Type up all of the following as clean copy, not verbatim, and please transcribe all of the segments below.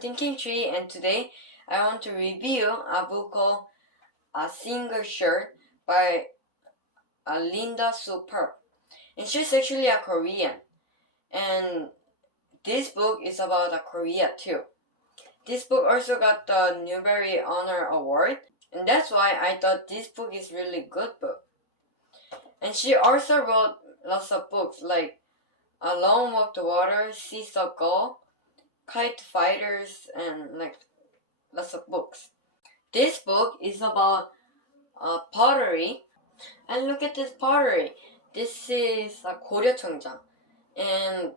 Thinking Tree, and today I want to review a book called A Single Shirt by Linda Super. And she's actually a Korean. And this book is about Korea too. This book also got the Newbery Honor Award, and that's why I thought this book is really good book. And she also wrote lots of books like A Long Walk to Water, Seesaw Girl, Kite Fighters, and like lots of books. This book is about pottery, and look at this pottery. This is a 고려청장, and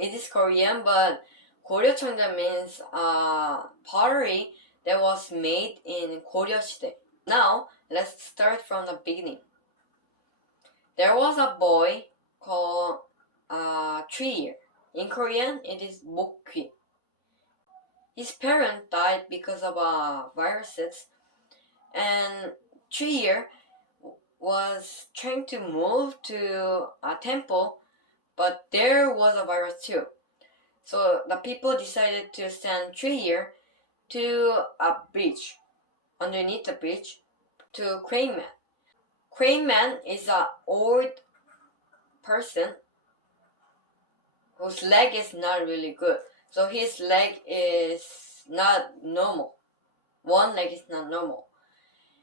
it is Korean, but 고려청장 means pottery that was made in 고려시대. Now let's start from the beginning. There was a boy called Tree. In Korean, it is 목귀. His parents died because of viruses, and Tree was trying to move to a temple, but there was a virus too. So the people decided to send Tree to a bridge, underneath the bridge, to Crane Man. Crane Man is an old person whose leg is not really good. So his leg is not normal. One leg is not normal.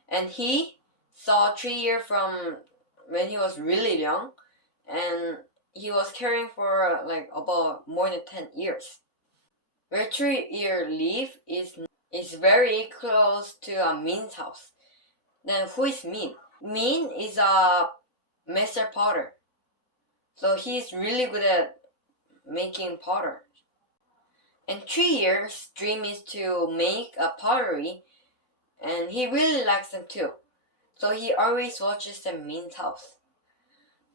And he saw Tree from when he was really young, and he was caring for like about more than 10 years. Where Tree live is very close to Min's house. Then who is Min? Min is a master potter. So he's really good at making potter. And Tree's dream is to make a pottery, and he really likes them too. So he always watches them Min's house.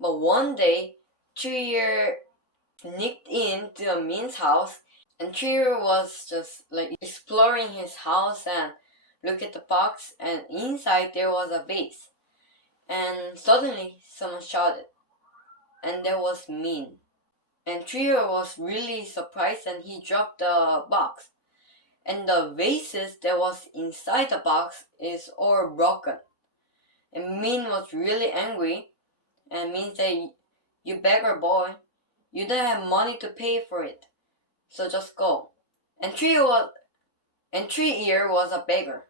But one day, Tree sneaked into Min's house, and Tree was just like exploring his house and look at the box, and inside there was a vase. And suddenly someone shouted, and there was Min. And Tree was really surprised, and he dropped the box. And the vases that was inside the box is all broken. And Min was really angry, and Min said, "You beggar boy, you don't have money to pay for it, so just go." And Tree was a beggar.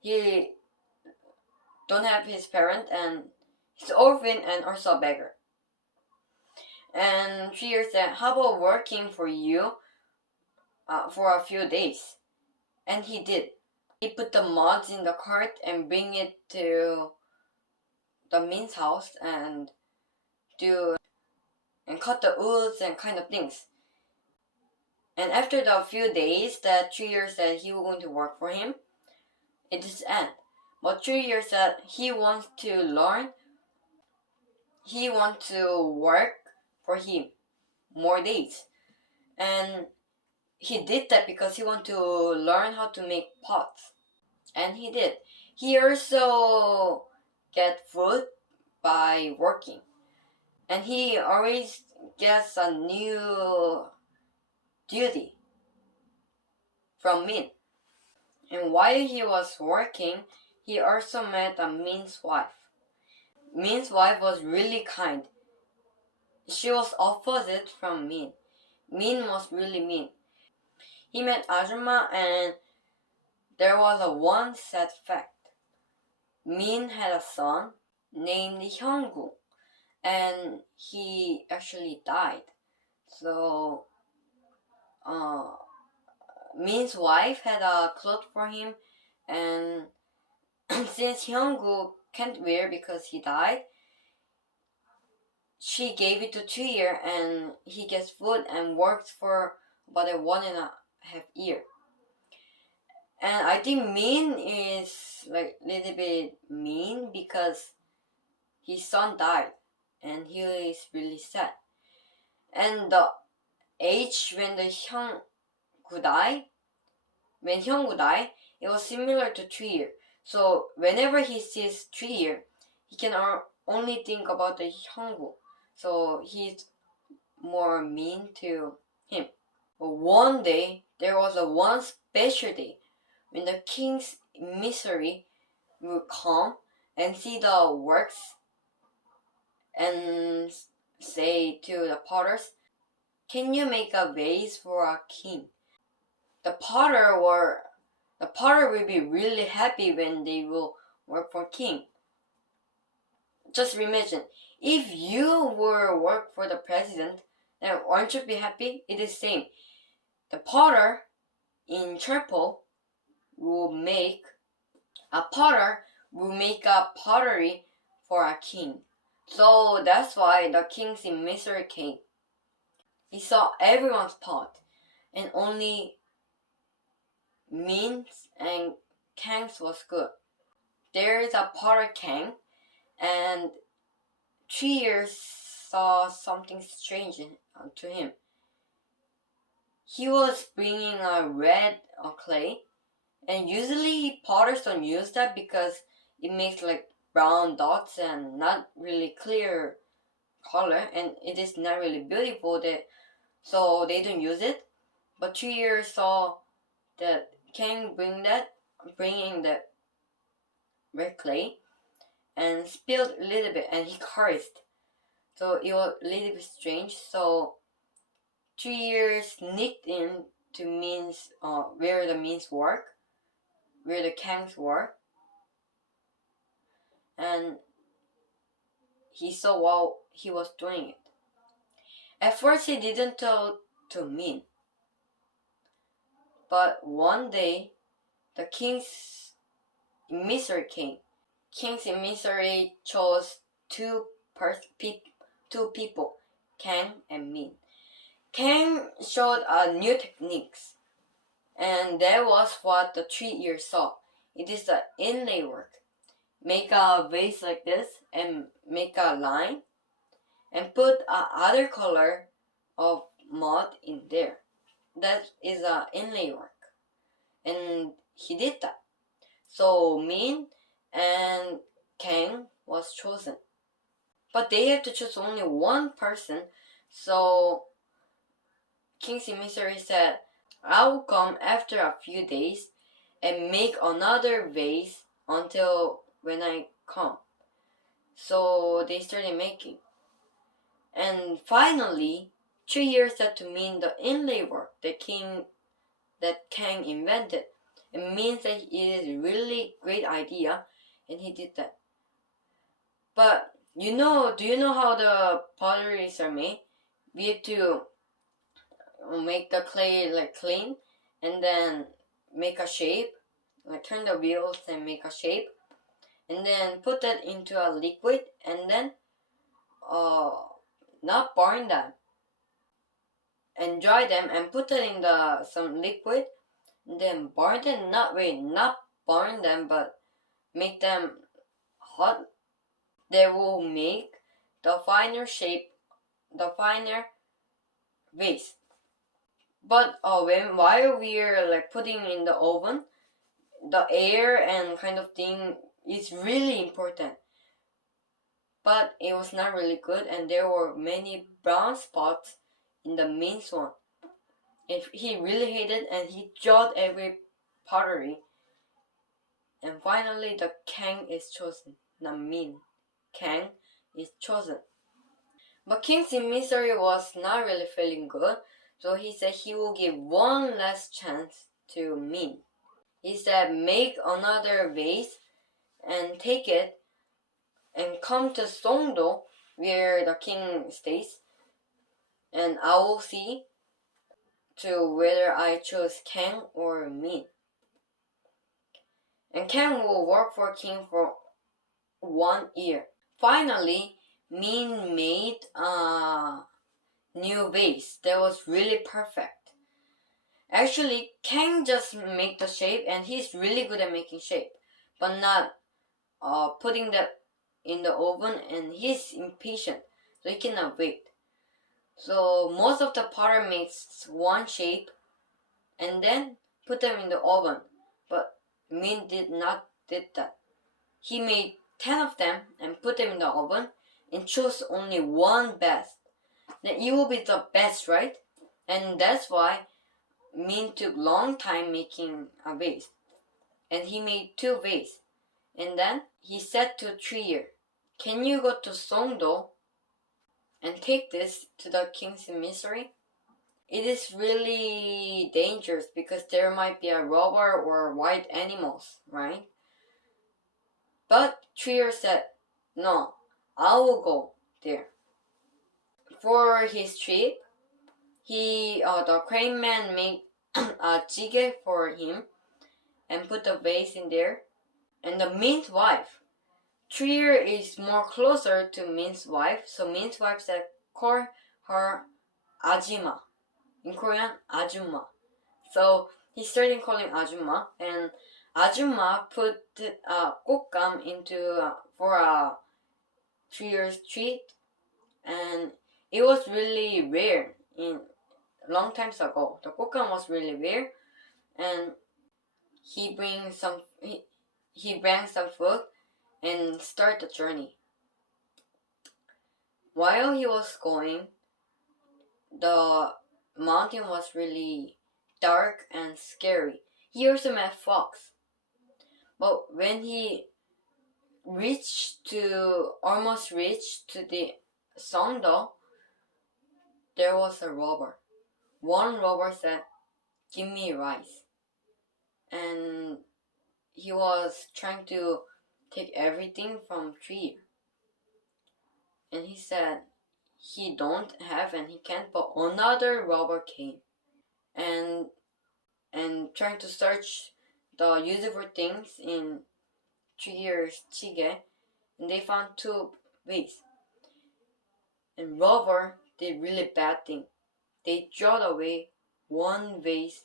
He don't have his parent, and he's orphan and also a beggar. And Tree said, "How about working for you for a few days?" And he did. He put the muds in the cart and bring it to the Min's house and cut the woods and kind of things. And after the few days that Tree said he was going to work for him, it just ended. But Tree said he wants to learn. He wants to work for him more days. And he did that because he wanted to learn how to make pots. And he did. He also get food by working. And he always gets a new duty from Min. And while he was working, he also met Min's wife. Min's wife was really kind. She was opposite from Min. Min was really mean. He met Ajumma, and there was one sad fact. Min had a son named Hyunggu, and he actually died. So Min's wife had a cloth for him, and since Hyunggu can't wear because he died, she gave it to Tree, and he gets food and works for about 1.5 years. And I think Min is like a little bit mean because his son died, and he is really sad. And the age when Hyunggu died, it was similar to Tree. So whenever he sees Tree, he can only think about the Hyunggu. So he's more mean to him. But one day, there was a one special day when the king's emissary will come and see the works and say to the potters, "Can you make a vase for our king?" The potter will be really happy when they will work for king. Just imagine, if you were work for the president, then aren't you be happy? It is same. The potter in chapel will make a pottery for a king. So that's why the king's emissary came. He saw everyone's pot, and only Min's and Kang's was good. There is a potter Kang, and 3 years saw something strange to him. He was bringing a red clay, and usually potters don't use that because it makes like brown dots and not really clear color, and it is not really beautiful. So they don't use it. But 3 years saw that Kang bringing that red clay, and spilled a little bit, and he cursed. So it was a little bit strange. So 3 years sneaked in to Min's where the Min's work, where the Kangs work, and he saw while he was doing it. At first, he didn't tell to Min, but one day, the king's emissary came. King's emissary chose two people, Kang and Min. Kang showed new techniques, and that was what the 3 years saw. It is the inlay work. Make a vase like this and make a line and put other color of mud in there. That is a inlay work, and he did that. So Min and Kang was chosen, but they have to choose only one person. So King's emissary said, "I will come after a few days and make another vase until when I come." So they started making. And finally, 3 years had to mean the inlay work that Kang invented. It means that it is a really great idea, and he did that. But do you know how the potteries are made? We have to make the clay like clean, and then make a shape, like turn the wheels and make a shape, and then put that into a liquid, and then not burn them, and dry them and put it in some liquid, and then burn them. Not burn them, but make them hot. They will make the finer shape, the finer vase. But while we're like putting in the oven, the air and kind of thing is really important. But it was not really good, and there were many brown spots in the Min's one. He really hated, and he judged every pottery. And finally, the Kang is chosen, not Min. Kang is chosen. But King's emissary was not really feeling good, so he said he will give one last chance to Min. He said, "Make another vase and take it and come to Songdo, where the king stays, and I will see to whether I choose Kang or Min." And Kang will work for king for 1 year. Finally, Min made a new vase that was really perfect. Actually, Kang just make the shape, and he's really good at making shape, but not putting that in the oven, and he's impatient, so he cannot wait. So most of the potter makes one shape and then put them in the oven, but Min did that. He made 10 of them and put them in the oven and chose only one best. Then it will be the best, right? And that's why Min took long time making a vase. And he made 2 vases. And then he said to Trier, "Can you go to Songdo and take this to the king's emissary? It is really dangerous because there might be a robber or wild animals, right?" But Trier said, "No, I will go there." For his trip, the crane man made a jjigae for him and put the vase in there. And the Min's wife, Trier is more closer to Min's wife, so Min's wife said call her Ajima. In Korean, Ajumma. So he started calling Ajumma, and Ajumma put kokam into for a Trier's treat, and it was really rare in long times ago. The kokam was really rare, and he brings some food and start the journey. While he was going, the mountain was really dark and scary. He also met fox. But when he almost reached to the Songdo, there was a robber. One robber said, "Give me rice." And he was trying to take everything from Tree. And he said he don't have and he can't, but another robber came and trying to search the usable things in Trier's jjigae, and they found 2 vases. And robber did really bad thing. They threw away 1 vase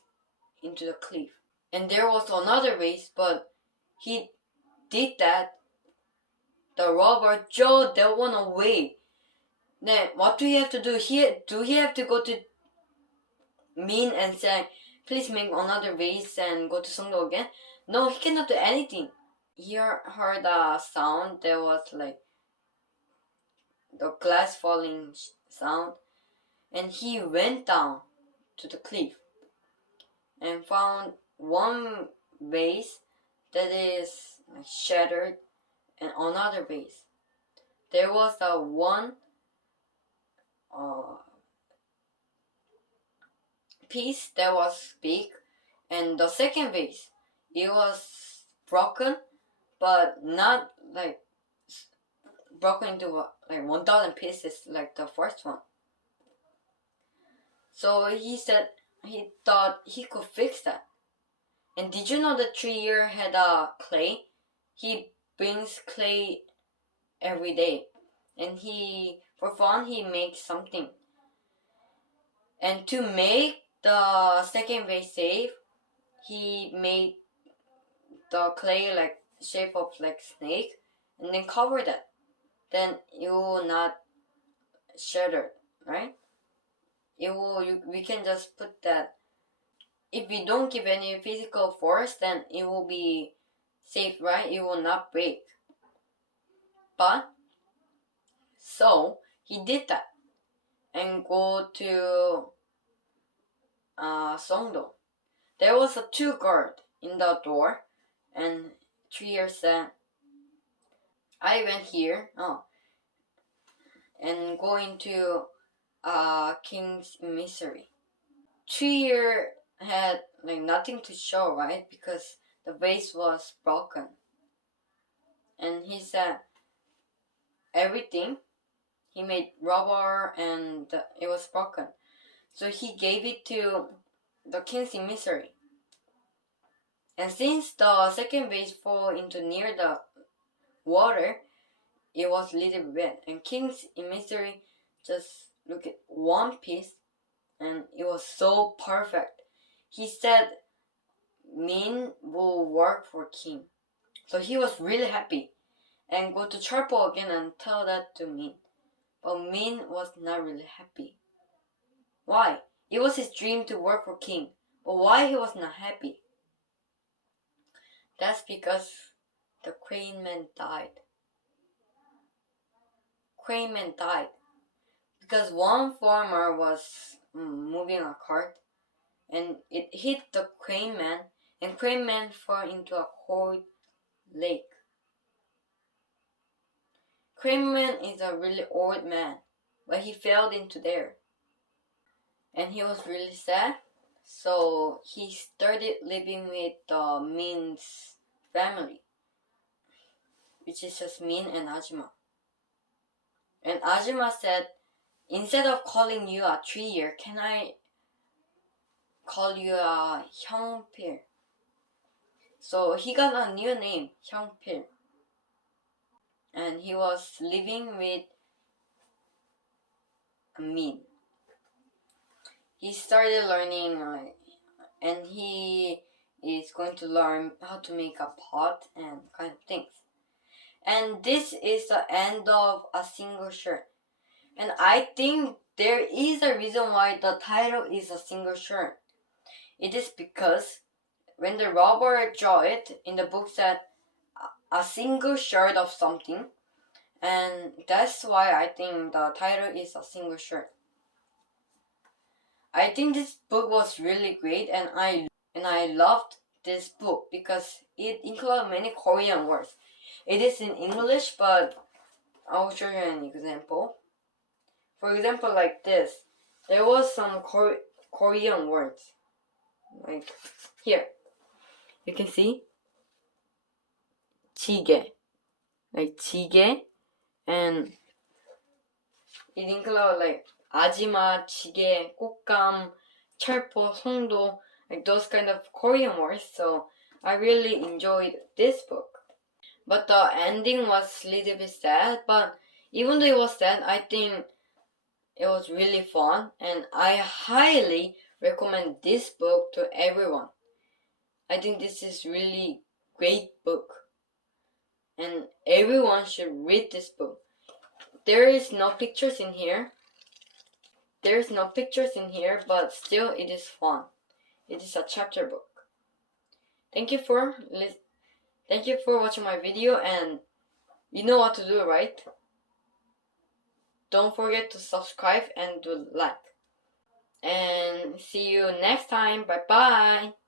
into the cliff. And there was another vase, but he did that. The robber threw that one away. Then what do you have to do here? Do you have to go to Min and say, "Please make another vase and go to Songdo again"? No, he cannot do anything. He heard a sound that was like the glass falling sound, and he went down to the cliff and found 1 vase that is shattered and another vase. There was a one piece that was big, and the second vase, it was broken, but not like broken into like 1,000 pieces like the first one. So he said he thought he could fix that. And did you know that Trier had a clay? He brings clay every day, and for fun he makes something. And to make the second vase safe, he made the clay like shape of like snake, and then covered it. Then it will not shatter, right? We can just put that. If we don't give any physical force, then it will be safe, right? It will not break. But so he did that and go to Songdo. There was a 2 guard in the door, and Trier said, "I went here and go into king's emissary." Trier had like nothing to show, right? Because the vase was broken. And he said everything. He made rubber and it was broken. So he gave it to the king's emissary. And since the second vase fell into near the water, it was a little wet. And king's emissary just looked at 1 piece, and it was so perfect. He said Min will work for king. So he was really happy and go to Charpo again and tell that to Min. But Min was not really happy. Why? It was his dream to work for king. But why he was not happy? That's because the crane man died. Crane man died because one farmer was moving a cart, and it hit the Crane Man, and Crane Man fell into a cold lake. Crane Man is a really old man, but he fell into there, and he was really sad. So he started living with the Min's family, which is just Min and Ajima. And Ajima said, instead of calling you a treeer, can I call you a Hyungpil? So he got a new name, Hyungpil. And he was living with Min. He started learning, and he is going to learn how to make a pot and kind of things. And this is the end of A Single Shirt. And I think there is a reason why the title is A Single Shirt. It is because when the robber draw it, in the book said a single shirt of something, and that's why I think the title is A Single Shirt. I think this book was really great, and I loved this book because it included many Korean words. It is in English, but I'll show you an example. For example, like this, there was some Korean words, like here. You can see jjigae, like jjigae, and it includes like ajima, jjigae, 꽃감, 철포, 송도, like those kind of Korean words. So I really enjoyed this book. But the ending was a little bit sad. But even though it was sad, I think it was really fun, and I highly recommend this book to everyone. I think this is really great book, and everyone should read this book. There is no pictures in here. But still it is fun. It is a chapter book. Thank you for watching my video, and you know what to do, right? Don't forget to subscribe and do like. And see you next time. Bye bye.